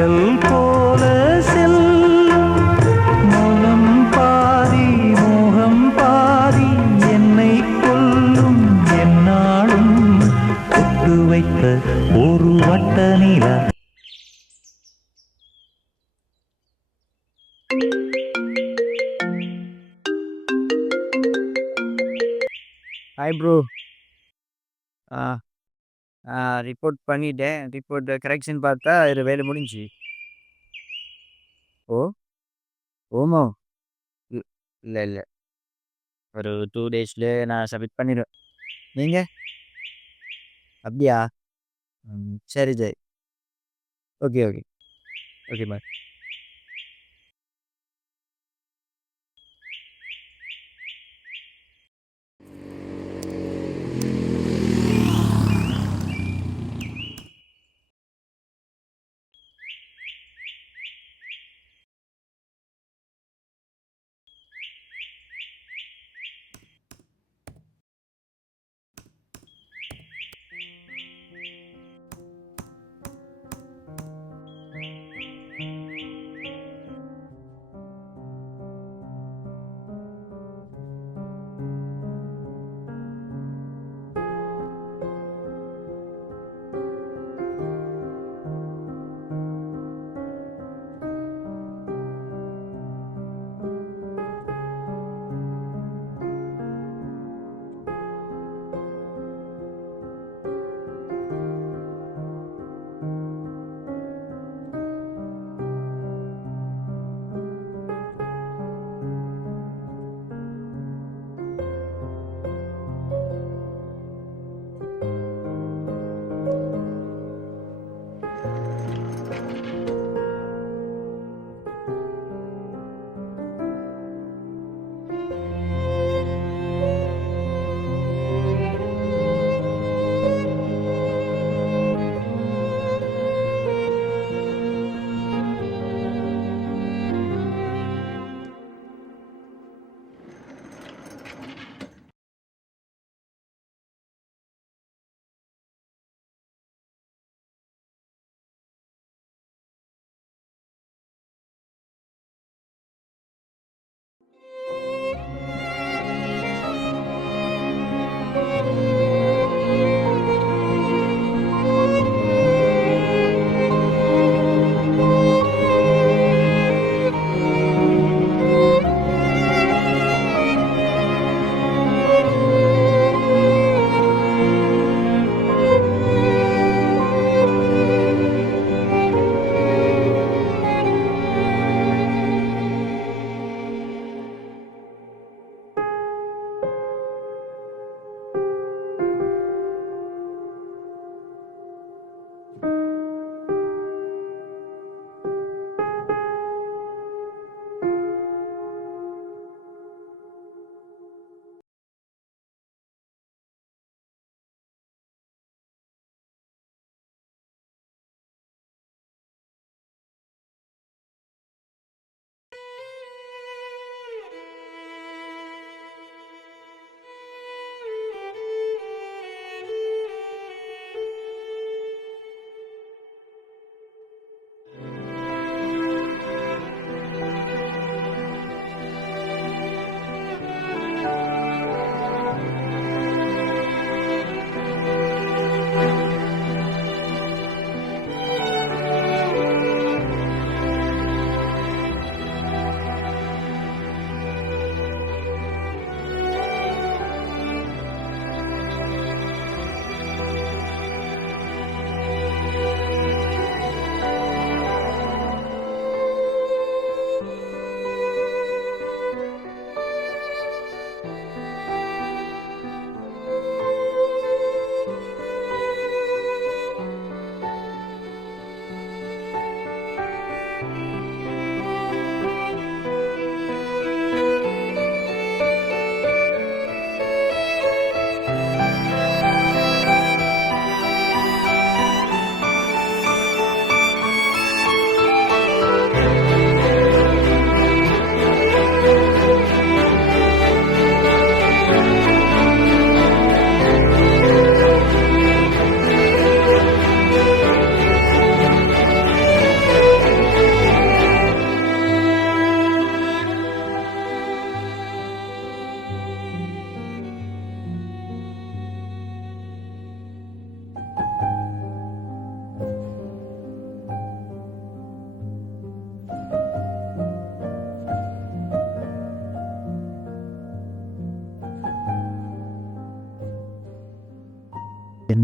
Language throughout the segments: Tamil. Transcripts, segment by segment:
புயல் போல செல்லும் முகம் பாதி மோகம் பாதி என்னை கொல்லும் என்னாலும் ஒட்டு வைத்த ஒரு வட்ட நிலா. Hi bro. ஆ ரிப்போர்ட் பண்ணிட்டேன். ரிப்போர்ட் கரெக்ஷன் பார்த்தா இது வேலை முடிஞ்சுச்சு. ஓ ஓமோ இல்லை இல்லை, ஒரு 2 டேஸில் நான் சப்மிட் பண்ணிடுவேன். நீங்கள் அப்படியா? சரி சரி. Okay okay. Okay bye.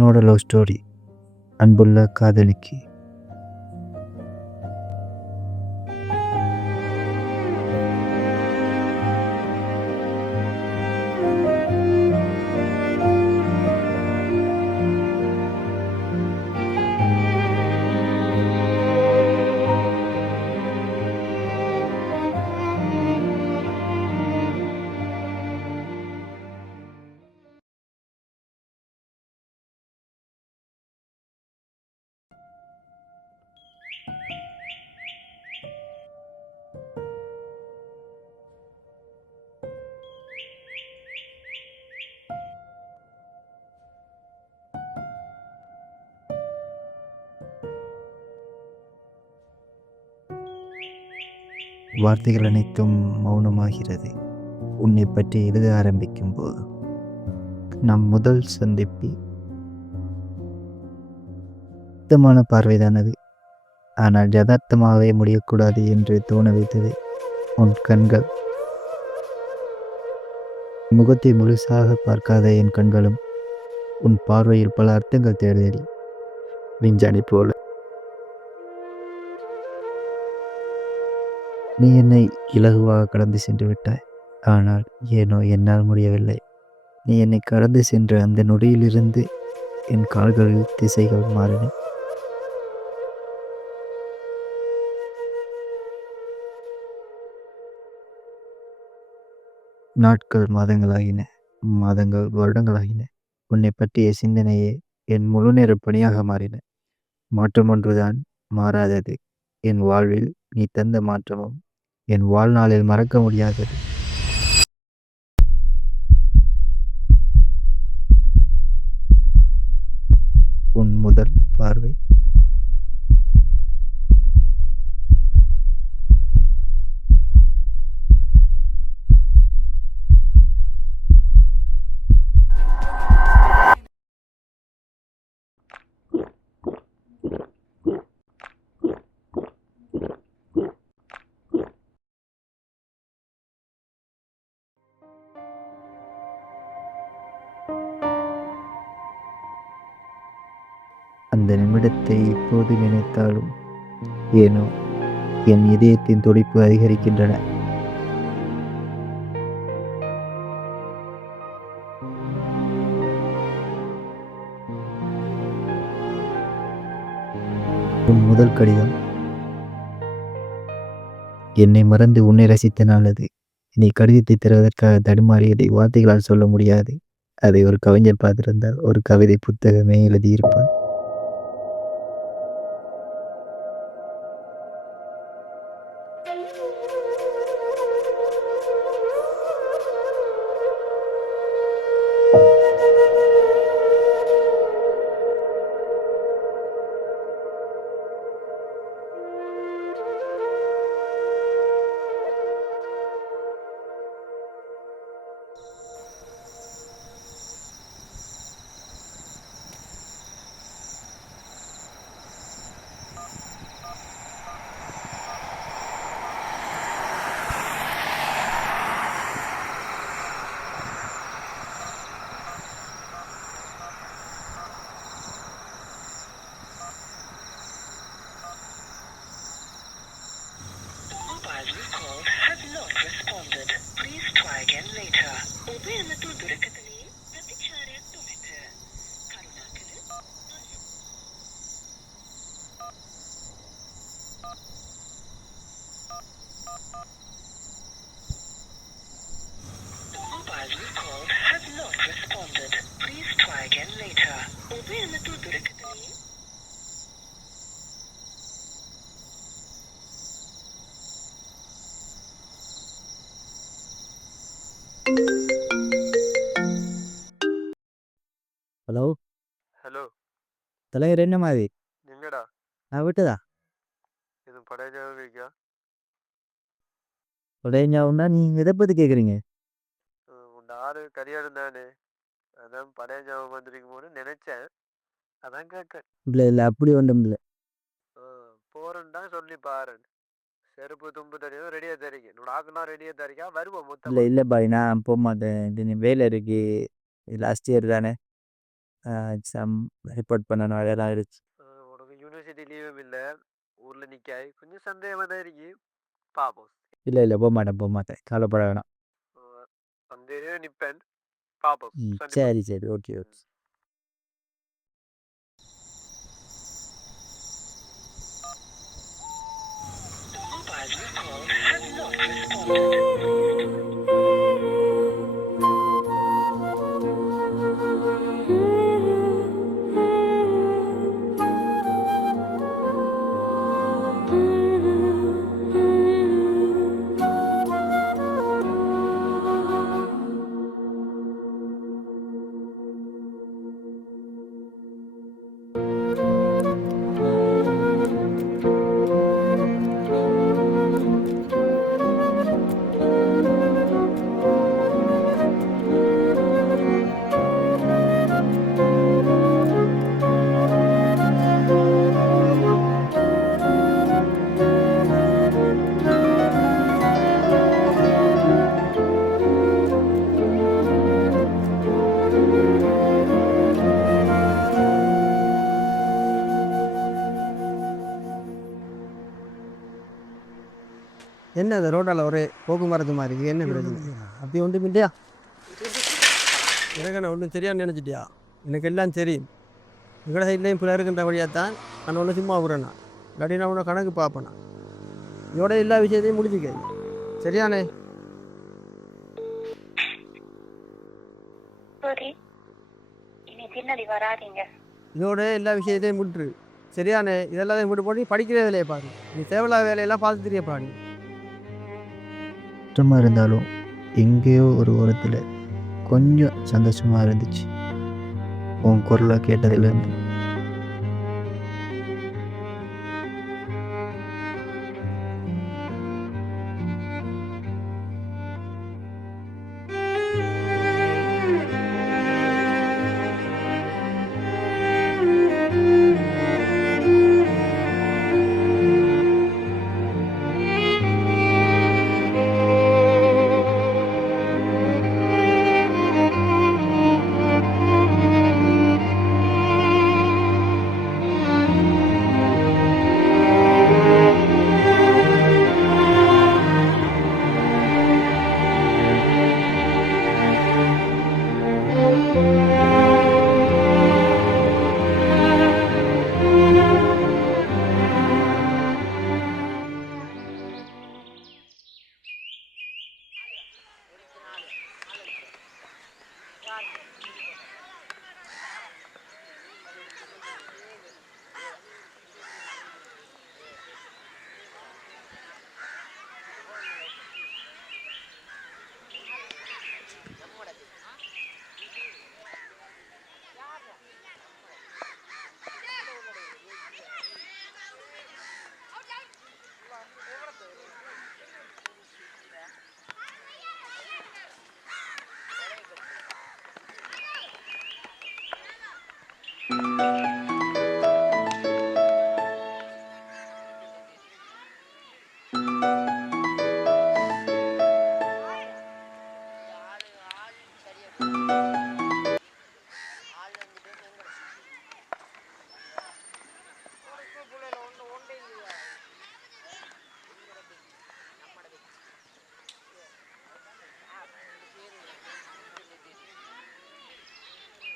என்னோட லவ் ஸ்டோரி. அன்புள்ள காதலிக்கு. வார்த்தைகள் அனைத்தும் மௌனமாகிறது உன்னை பற்றி எழுத ஆரம்பிக்கும் போது. நம் முதல் சந்திப்பில் சுத்தமான பார்வைதான் அது. ஆனால் யதார்த்தமாகவே முடியக்கூடாது என்று தோண வைத்தது உன் கண்கள். முகத்தை முழுசாக பார்க்காத என் கண்களும் உன் பார்வையில் பல அர்த்தங்கள் தேடி விஞ்ஞானி போல. நீ என்னை இலகுவாக கடந்து சென்று விட்டாய். ஆனால் ஏனோ என்னால் முடியவில்லை. நீ என்னை கடந்து சென்ற அந்த நொடியிலிருந்து என் கால்களில் திசைகள் மாறின. நாட்கள் மாதங்களாகின, மாதங்கள் வருடங்களாகின. உன்னை பற்றிய சிந்தனையே என் முழுநேர பணியாக மாறின. மாற்றம் ஒன்றுதான் மாறாதது. என் வாழ்வில் நீ தந்த மாற்றமும் என் வாழ்நாளில் மறக்க முடியாதது. உன் முதல் பார்வை, அந்த நிமிடத்தை இப்போது நினைத்தாலும் ஏனோ என் இதயத்தின் துடிப்பு அதிகரிக்கின்றன. உன் முதல் கடிதம் என்னை மறந்து உன்னை ரசித்த நாள் அது. நீ கடிதத்தை தருவதற்காக தடுமாறியதை வார்த்தைகளால் சொல்ல முடியாது. அதை ஒரு கவிஞர் பார்த்திருந்தால் ஒரு கவிதை புத்தகமே எழுதியிருப்பார். ஹலோ ஹலோ, தலைவர், என்ன மாதிரி எங்கடா? நான் விட்டுதா எதுவும் பழைய ஞாபகம் இருக்கா? உடைய ஞாபகம் தான். நீங்கள் எதை பற்றி கேட்குறீங்க? உன் ஆறு கரியாடும் தானே, அதான் பழைய ஞாபகம் வந்துருக்குமோன்னு நினைச்சேன், அதான் கேட்கேன். இல்லை இல்லை, அப்படி ஒன்றும் இல்லை. போறேன்டா சொல்லி பாரு. செருப்பு தும்பு தெரியும், ரெடியாக தரிக்க நுடாக்குனா ரெடியாக தரிக்கா வருவோம் இல்லை மொத்தம். இல்லை பாய், நான் போக மாட்டேன். இது வேலை இருக்கு. லாஸ்ட் இயர் தானே, எக்ஸாம் ரிப்போர்ட் பண்ணணும் அதெல்லாம் இருந்துச்சு. உனக்கு யூனிவர்சிட்டி லீவும் இல்லை, ஊரில் நிற்காய், கொஞ்சம் சந்தேகமாக தான் இருக்கு. பார்ப்போம். இல்லை போக மாட்டேன் கவலைப்பட வேணாம். அந்த ஏரியா நிற்பேன், பார்ப்போம். சரி ஓகே. என்ன அந்த ரோட்டால் ஒரே போக்குவரத்து மாதிரி இது என்ன பிரச்சனை? அப்படி ஒன்றும் இல்லையா? எனக்கு நான் ஒன்றும் சரியாக நினச்சிட்டியா? எனக்கு எல்லாம் தெரியும். எங்கட சைட்லேயும் பிள்ளை இருக்கின்ற வழியாக தான் நான் ஒன்று சும்மா விடுறேண்ணா. இல்லாட்டி நான் உன்னை கணக்கு பார்ப்பேண்ணா. இதோட எல்லா விஷயத்தையும் முடிச்சுக்க. சரியானே? இதோட எல்லா விஷயத்தையும் விட்டுரு. சரியானே? இதெல்லாம் விட்டு போட்டு படிக்கிற வேலையை பாரு. நீ தேவையில்லாத வேலையெல்லாம் பார்த்து தெரிய பாரு. கஷ்டமாக இருந்தாலும் எங்கேயோ ஒரு ஓரத்தில் கொஞ்சம் சந்தோஷமாக இருந்துச்சு உன் குரலை கேட்டதுலேருந்து.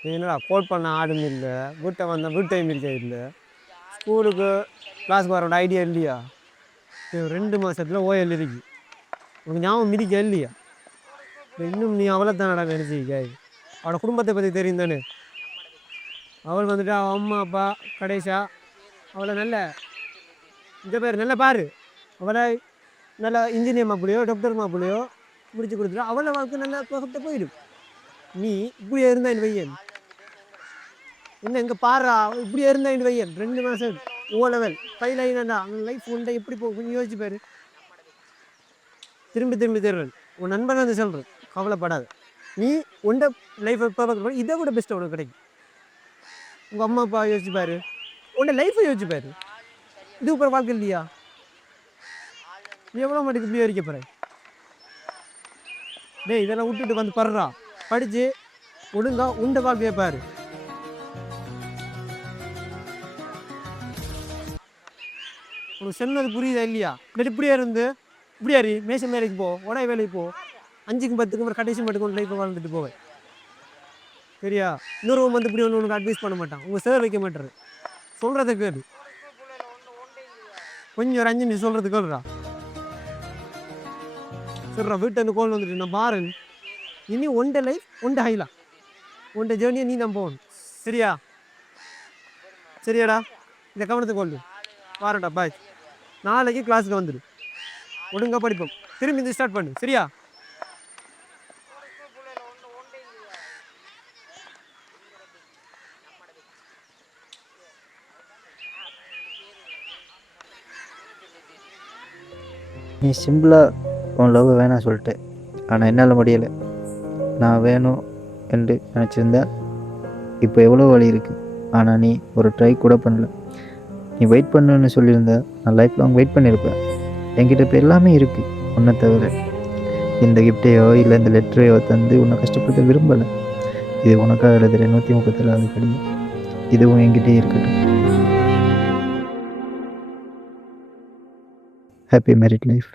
என்னடா கோல் பண்ண ஆடும் இல்லை, வீட்டை வந்தால் வீட்டையும் இருக்க இல்லை, ஸ்கூலுக்கு கிளாஸுக்கு வரோட ஐடியா இல்லையா? 2 மாதத்தில் ஓஎல் இருக்கு. உனக்கு ஞாபகம் மிதிக்க இல்லையா? இன்னும் நீ அவளை தானடா நினச்சிக்க. அவளோட குடும்பத்தை பற்றி தெரியும் தானே? அவள் வந்துட்டு அவள் அம்மா அப்பா கடைசா அவளை நல்ல இந்த பேர் நல்லா பாரு. அவளை நல்லா இன்ஜினியர் மாப்பிள்ளையோ டாக்டர் மாப்பிள்ளையோ முடிச்சு கொடுத்துட்டு அவளை வாழ்க்கை நல்லா பக்கத்தை போயிடும். நீ இப்படியே இருந்தா என் வையன் என்ன இங்கே பாரா, இப்படியே இருந்தா என் வையன் 2 மாதம் ஓ லெவல் ஃபைல் ஆகினா அந்த லைஃப் உண்டை எப்படி கொஞ்சம் யோசிச்சு பாரு. திரும்பி தருவேன். உன் நண்பன் வந்து சொல்கிறேன், கவலைப்படாது. நீ உண்ட லைஃப்பை இப்போ இதை விட பெஸ்ட்டாக உனக்கு கிடைக்கும். உங்கள் அம்மா அப்பா யோசிச்சு பாரு, உன்ட லைஃப்பை யோசிச்சு பாரு. இது இப்போ வாழ்க்கை இல்லையா? நீ எவ்வளோ மாட்டுக்கு இப்படியே இருக்க போகிற? டேய் இதெல்லாம் விட்டுட்டு வந்து படுறா, படித்து ஒழுங்கா உண்ட வாழ்க்கையை பாரு. சொன்னது புரியுதா இல்லையா? இல்லாட்டி இப்படியே இருந்து இப்படியா மேசன் வேலைக்கு போ, உடைய வேலைக்கு போ, 5க்கும் 10க்கும் ஒரு கடைசி மட்டும் கொண்டு லைஃப்பை வாழ்ந்துட்டு போவேன். சரியா? இன்னொருவன் வந்து இப்படி ஒன்று உனக்கு அட்வைஸ் பண்ண மாட்டான். உங்கள் சார் வைக்க மாட்டாரு. சொல்கிறத கேளு. கொஞ்சம் ஒரு 5 நிமிஷம் சொல்கிறது கேளுடா. சரிடா, வீட்டை வந்து கோல் வந்துட்டு நான் பாருங்க. இனி ஒன்றை லைஃப் ஒன்றை ஹைலா ஒன்றை ஜேர்னியை நீ தான் போகணும். சரியா? சரியாடா, இந்த கவனத்தை கொள்ளு. பாருடா, பாய். நாளைக்கு கிளாஸுக்கு வந்துடு. ஒழுங்காக படிப்போம். திரும்பி இந்த ஸ்டார்ட் பண்ணு. சரியா? நீ சிம்பிளாக உன் லவ் வேணாம் சொல்லிட்டேன். ஆனால் என்னால் முடியலை. நான் வேணும் என்று நினச்சிருந்தா இப்போ எவ்வளோ வழி இருக்குது. ஆனால் நீ ஒரு ட்ரை கூட பண்ணல. நீ வெயிட் பண்ணுன்னு சொல்லியிருந்தா நான் லைஃப் லாங் வெயிட் பண்ணியிருப்பேன். என்கிட்ட இப்போ எல்லாமே இருக்குது உன்னை தவிர. இந்த கிஃப்டையோ இல்லை இந்த லெட்டரையோ தந்து உன்னை கஷ்டப்படுத்த விரும்பலை. இது உனக்காக எழுதுகிற 137வது கடிதம். இதுவும் என்கிட்டே இருக்கட்டும். Happy married life.